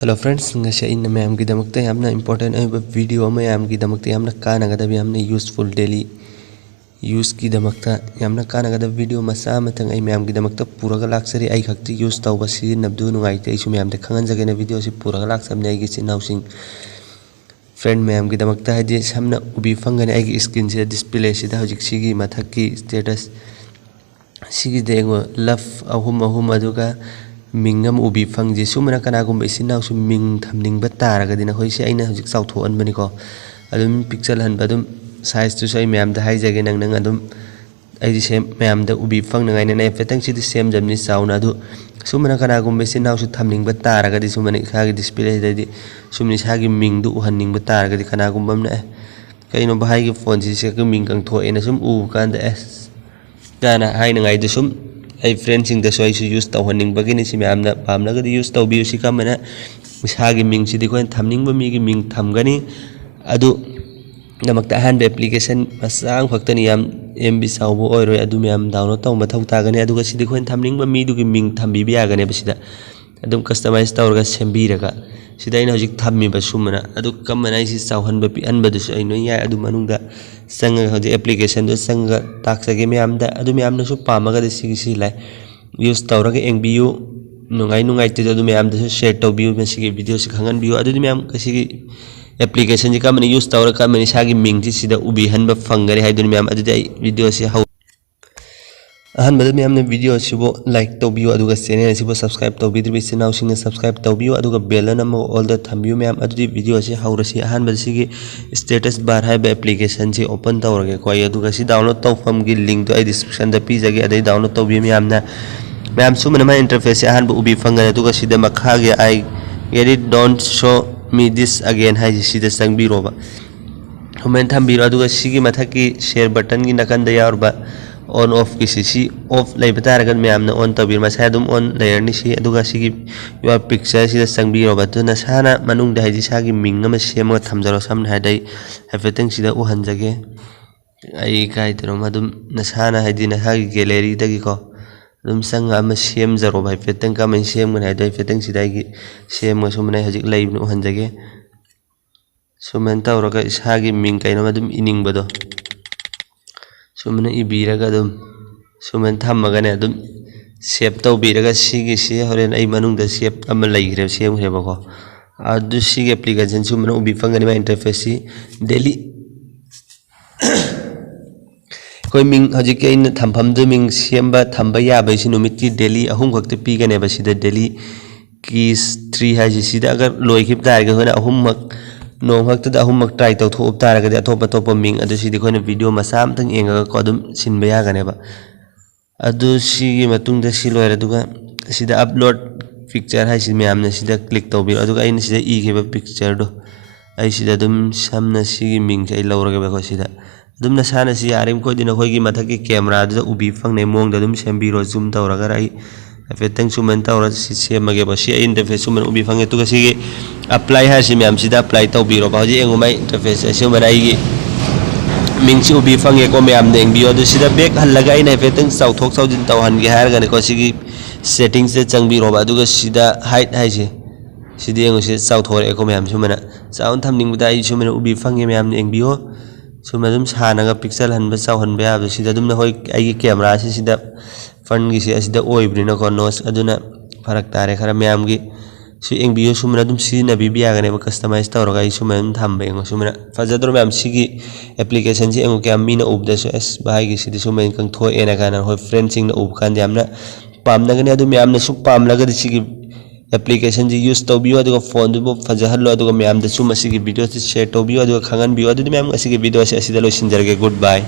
Hello friends, ngasi ay na mayam gidamakta yamna important ay video mayam gidamakta yamna kana gada yamna useful daily use gidamakta yamna kana gada video masa matang ay mayam gidamakta puraga laksari ay khakti use tawba si nabdu nungai te isu mayam de khangan jagena video si puraga laksam ne ay gi sinawsing friend mayam gidamakta hadi samna ubi fangane ay gi screen si display si da hojik sigi mathaki status sigi dengo love ahum aduga mingam ubi fangji sumana kana gum isinaw sum ming thamning batara ga dina hoisi aina hojik sautho an bani ko adum pixel han badum size tu sai mayam da haijage nang adum ai di sem mayam da ubi fang nang aina na fetang si di sem jamni sauna adu sumana kana gum isinaw su thamning batara ga di sumana khagi display da di sumni sagi ming du hanning batara ga di kana gum bam na kaino bahai gi phone si se ka ming kang tho ena sum u kan da kana hai nang ai du sum ay friends sing da soy su use taw haning bagini si mayam na pamna ga use taw bi si kamana misagi ming si di ko thamning ba mi gi ming tham gani adu namakta han application masang faktani yam mb sawbo oiro adu mayam download taw mathau ta gani adu ga si di ko thamning ba mi du gi ming thambi bi ya gani basida adum customize taw ga sembi raga sida ina hojik thammi ba sumana adu kamana si sawhan ba pi an ba du sai no ya adu manungda sanga hoji application do sanga taksa ge mayam da adu mayam na su pamaga de si lai use tawra ge engbiu nungai te adu mayam da share to view me sigi video si khangan view adu mayam ka sigi application ji kamani use tawra kamani sagi ming ji sida ubi han ba fangari haidun mayam adu dai video si how ahan badam yamne video sibo like to view aduga channel sibo subscribe to bidri bisinaw sing subscribe to view aduga bell na mo all the thambyu mayam adu video si haurasi ahan bad sigi status bar hai ba application si open tawrage ko aduga si download to fam gi link to description da pi jage adai download to view mayam na mayam sumana ma interface ahan bu ubi fangane aduga sida makha ge I get it don't show me this again hai sida sangbi roba comment thambiro aduga sigi mathaki share button gi nakan da yar ba on off kisi off lay batara gan mayam na on tabir masaya dum on layer ni si aduga sigi your picture si sangbi ro batu na sana manung da haji sagi ming ma sema thamjaro sam na dai everything sida u hanjage ai kai tero madum na sana haji na hagi gallery dagi ko dum sanga ma sem zaro bai feteng ka men sem gan dai feteng sida gi sem ma sumna haji lay nu hanjage sumen tawra ga isagi ming kai na madum ining bado sumana ibiraga dum sumen thammaga ne dum save taw biraga sigi si horen ai manung da save am laigre sem hreba ko adu sigi application sumana ubi fangani ma interface si daily koi ming haji ke in thampham du ming semba thamba ya ba si numit ki daily ahum khakte pi ga ne ba si da daily keys 3 haji si da agar loi khip ta ga hona ahum mak no hakta da ahum mak try taw thop tara ga de top ming adu si di ko ne video masam tang enga ko dum sin ba ya ga ne ba adu si gi matung da si loira duga si da upload picture hai si mayam na si da click taw bi adu ga in si da i ge ba picture do ai si da dum samna si gi ming sai lawra ga ba ko si da dum na sana si yarim ko dina khoi gi mathaki camera da ubi phang ne mong da dum sembi ro zoom taw ra ga rai afetang sumen taw ra si semage ba si interface sumen ubi phang tu ga si gi apply ha si mayam sida apply taw biro ba ji engumai interface si manai gi ming si ubi fange ko mayam deng bio du sida back hal laga ina feteng sau thok sau din taw han gi har ga ne ko si gi settings se chang biro ba du ga sida height hai si sidi engu si sau thor e ko mayam sumana sound thamning da ai sumana ubi fange mayam deng bio sumadum sana ga pixel han ba sau han ba ya sida dum na hoi ai gi camera si sida fan gi si asida oi brina ko nos aduna farak tare khara mayam gi si engbiyo sumana dum si na bibiya ga ne customize tawra ga sumana thambe ngo sumana fajadro mayam sigi application si engo kam mina ubda so es bahai gi si sumana kang tho ena kana hoi friend sing na ub kan yamna pamna ga ne adu mayam na su pam laga di sigi application ji use to biyo adu phone du fajahal lo adu mayam da suma sigi video si share to biyo adu khangan biyo adu mayam asigi video si asida lo sinjarge goodbye.